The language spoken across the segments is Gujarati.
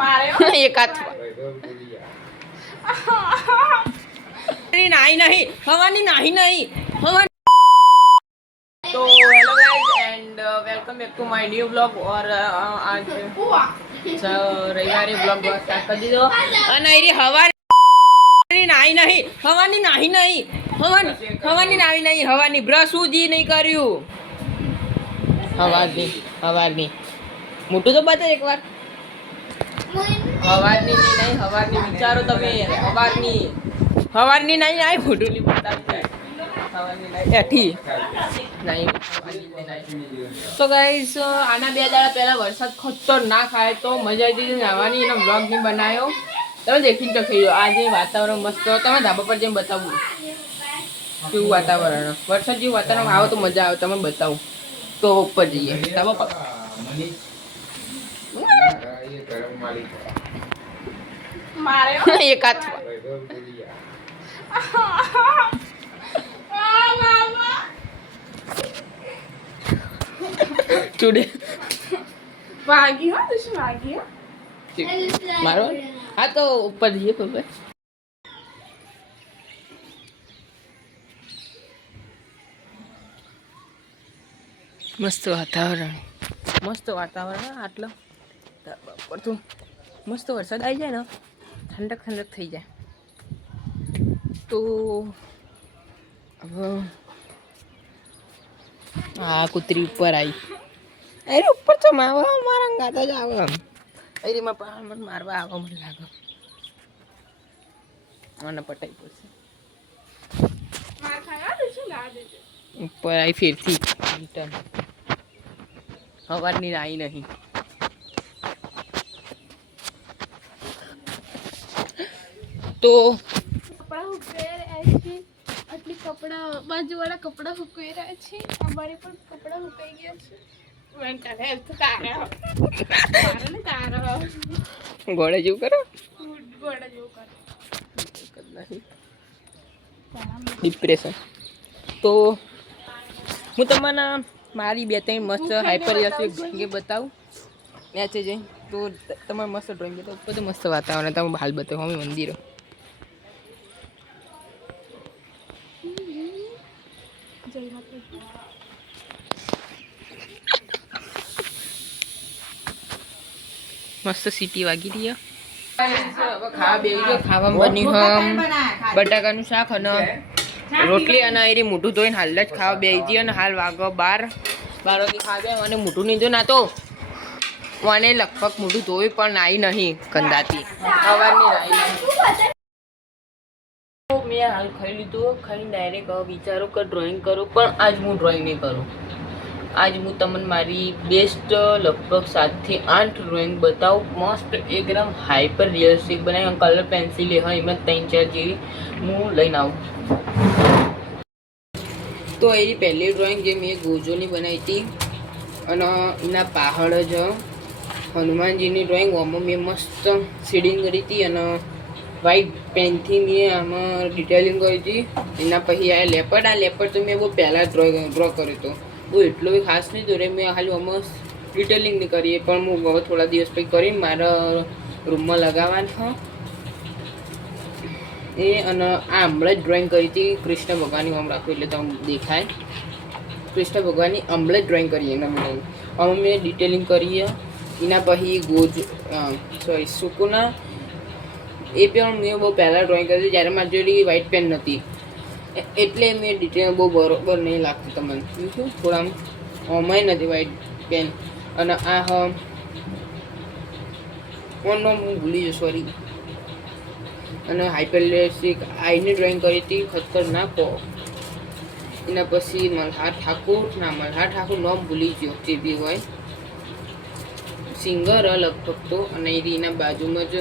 મારે એક હાથમાં નાહી નહીં હવાની નાહી નહીં હવાની. तो hello guys and welcome back to my new blog और आज रविवार ब्लॉग स्टार्ट कर दीजिए અને એરી હવાની નાહી નહીં હવાની નાહી નહીં હવાની નાહી નહીં હવાની બ્રશ ઉજી નહીં કર્યું હવાની મોટું તો બતા એકવાર હવાની નહીં હવાની વિચારો તમે હવાની નહીં આય મોટું ની બતાવી તો ગાઈસ આના 2 દાડા પહેલા વરસાદ ખતરનાક આવ્યો તો મજા આવી હતી નાવાની એનો વ્લોગ નહીં બનાવ્યો તમે દેખીને તો થઈ ગયો આજે વાતાવરણ મસ્ત તમે ધાબા પર જઈને બતાવું કેવું વાતાવરણ વરસાદ જેવું વાતાવરણ આવો તો મજા આવે તમે બતાવો તો ઉપર જઈએ ધાબા પર મારે એક હાથમાં ચૂડી વાગી હો તો શું વાગી મારો હા તો ઉપર જઈએ પપ્પા મસ્ત વાતાવરણ આટલો પર તો મસ્ત વરસાદ આવી જાય ને ઠંડક થઈ જાય તો હવે હા કૂતરી ઉપર આવી અરે ઉપર તો મારા ગાતા જ આવે અરેમાં પણ મને મારવા આવે મને લાગે મને પટાઈ પડશે માર ખાયા તો શું લાગે છે ઉપર આવી ફેરથી રિટર્ન હવારની આવી નહીં તો કપડા સુકાઈ રહ્યા છે આટલી કપડા બાજુવાળા કપડા સુકાઈ રહ્યા છે અમારે પણ કપડા સુકાઈ ગયા છે મેન્ટલ હેલ્થ તારા ગોળે જેવું કરો ગોડા જેવું કરે ડિપ્રેશન તો હું તમને મારી 2-3 મસ્ત હાઈપર રિયલિસ્ટિક ડ્રોઈંગ બતાવું નેચે જઈ તો તમારે મસ્ત ડ્રોઈંગ બતાવું બધું મસ્ત વાતાવરણ તમે હાલ બતાવો અમે મંદિરો મસ્ત સીટી વાગી રહી ખાવા બેસી ગયો ખાવામાં બન્યું બટાકાનું શાક અને રોટલી અને એરી મોઢું ધોઈને હાલ જ ખાવા બેસી ગઈ અને હાલ વાગો 12 વાગે ખાવા અને મોઢું નીંદો ના તો મને લગભગ મોઢું ધોઈ પણ નાઈ નહીં ગંદાતી સવારની નાઈ મેં હાલ ખાઈ લીધું ખાઈને ડાયરેક્ટ વિચારો કે ડ્રોઈંગ કરું પણ આજ હું ડ્રોઈંગ નહીં કરું આજ હું તમને મારી બેસ્ટ લગભગ 7 થી 8 ડ્રોઈંગ બતાવું મસ્ત એકદમ હાઈપર રિયલિસ્ટિક બનાવી કલર પેન્સિલ હા એમાં 3-4 જેવી હું લઈને આવું તો એની પહેલી ડ્રોઈંગ જે મેં ગોજોની બનાવી હતી અને એના પહાડ જ હનુમાનજીની ડ્રોઈંગ આમાં મેં મસ્ત શેડિંગ કરી હતી અને વ્હાઈટ પેનથી મેં આમાં ડિટેલિંગ કરી હતી એના પછી આ લેપર્ડ તો મેં બહુ પહેલાં ડ્રો કર્યો હતો બહુ એટલો ખાસ નહીં દોરે મેં હાલ આમાં ડિટેલિંગ નહીં કરીએ પણ હું હવે થોડા દિવસ પછી કરીને મારા રૂમમાં લગાવવાનું એ અને આ હમણાં જ ડ્રોઈંગ કરી હતી કૃષ્ણ ભગવાનની આમ રાખું એટલે તો દેખાય કૃષ્ણ ભગવાનની હમણાં જ ડ્રોઈંગ કરીએ એના મેં આમાં મેં ડિટેલિંગ કરીએ એના પછી સુકુના એ પણ મેં બહુ પહેલાં ડ્રોઈંગ કરી જ્યારે મારી જોડે વ્હાઈટ પેન નથી એટલે મેં ડિટેલ બહુ બરોબર નહીં લાગતું તમને શું થોડા આમાંય નથી વ્હાઈટ પેન અને આ ઓનો હું ભૂલી જઉં સોરી અને હાઈપર રિયલિસ્ટિક આઈની ડ્રોઈંગ કરી હતી ખતરનાક એના પછી મલ્હાર ઠાકુર નામ ભૂલી ગયો જે બી હોય સિંગર લગભગ તો અને એના બાજુમાં જ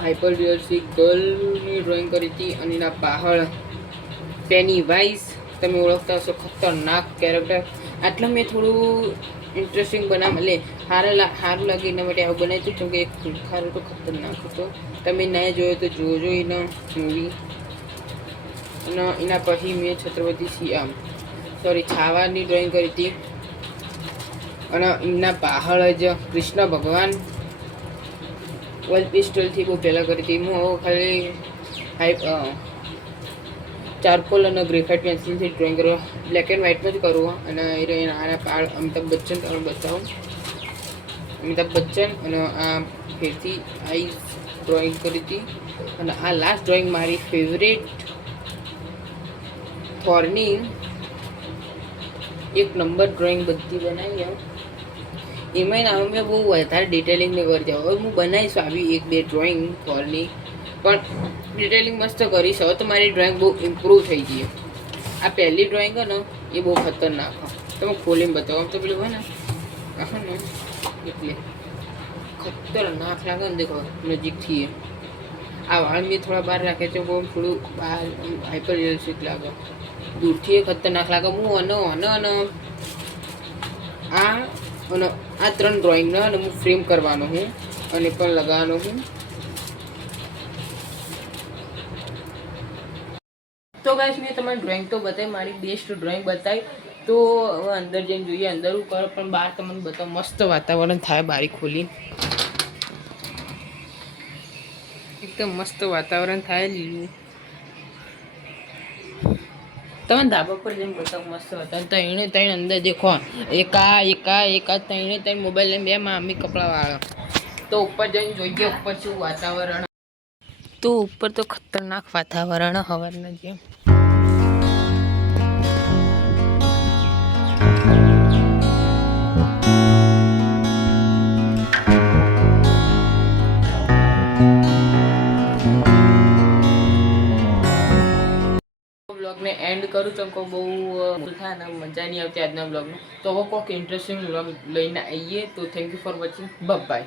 હાઈપર રિયલિસ્ટિક ગર્લની ડ્રોઈંગ કરી હતી અને એના પહાડ પેની વાઇસ તમે ઓળખતા હશો ખતરનાક કેરેક્ટર આટલા મેં થોડું ઇન્ટરેસ્ટિંગ બનાવ એટલે સારું લાગે એના માટે આવું બનાવ્યું હતું કેમકે એક ખારો તો ખતરનાક હતો તમે ના જોયો તો જોજો એના મૂવી અને એના પછી મેં છત્રપતિ છાવાની ડ્રોઈંગ કરી હતી અને એમના પહાડ જ કૃષ્ણ ભગવાન ઓઇલ પિસ્ટલથી બહુ પહેલાં કરી હતી. હું હવે ખાલી ચારકોલ અને ગ્રેફાઇટ પેન્સિલથી ડ્રોઈંગ કરો. બ્લેક એન્ડ વ્હાઇટમાં જ કરું. અને આના પાળ અમિતાભ બચ્ચન તમે બતાવું. અમિતાભ બચ્ચન અને આ ફેરથી આઈઝ ડ્રોઈંગ કરી હતી. અને આ લાસ્ટ ડ્રોઈંગ મારી ફેવરેટ થોરની એક નંબર ડ્રોઈંગ બધી બનાવી. એમાંય ના મેં બહુ વધારે ડિટેલિંગ નહીં કરતી. હવે હું બનાવીશ આવી એક બે ડ્રોઈંગ થોરની, પણ ડિટેલિંગ મસ્ત કરીશ. હવે તો મારી ડ્રોઈંગ બહુ ઇમ્પ્રૂવ થઈ ગઈ. આ પહેલી ડ્રોઈંગ હોય ને એ બહુ ખતરનાક હોય. તમે ખોલીને બતાવો. તો પેલું હોય ને આખો ને એટલે ખતરનાક લાગે ને. દેખો નજીકથી આ વાળ મેં થોડા બહાર રાખે છે, બહુ થોડું બહાર હાઈપર રિયલિસ્ટિક લાગે. દૂરથી એ ખતરનાક લાગે. હું અને આ ત્રણ ડ્રોઈંગને અને હું ફ્રેમ કરવાનો હું અને પણ લગાવવાનો હું. તો ગાઈસ મેં તમારી ડ્રોઈંગ તો બતાવી, મારી બેસ્ટ ડ્રોઈંગ બતાવી. તો હવે અંદર જઈને જોઈએ અંદર હું કરો, પણ બહાર તમને બતાવો. મસ્ત વાતાવરણ થાય બારી ખોલી, એકદમ મસ્ત વાતાવરણ થાય લીલું. તમે ધાબા પર જઈને બતાવો મસ્ત વાતાવરણ. ત્રણ અંદર દેખો, એકા ત્રણ મોબાઈલ લઈને બે મામી કપડાવાળા. તો ઉપર જઈને જોઈએ ઉપર શું વાતાવરણ. તો ઉપર તો ખતરનાક વાતાવરણ હવારના જેમ. બ્લોગને એન્ડ કરું તો બહુ થાય ને મજા નહીં આવતી આજના બ્લોગમાં. તો હવે કોઈક ઇન્ટરેસ્ટિંગ બ્લોગ લઈને આવીએ. તો thank you for watching. By.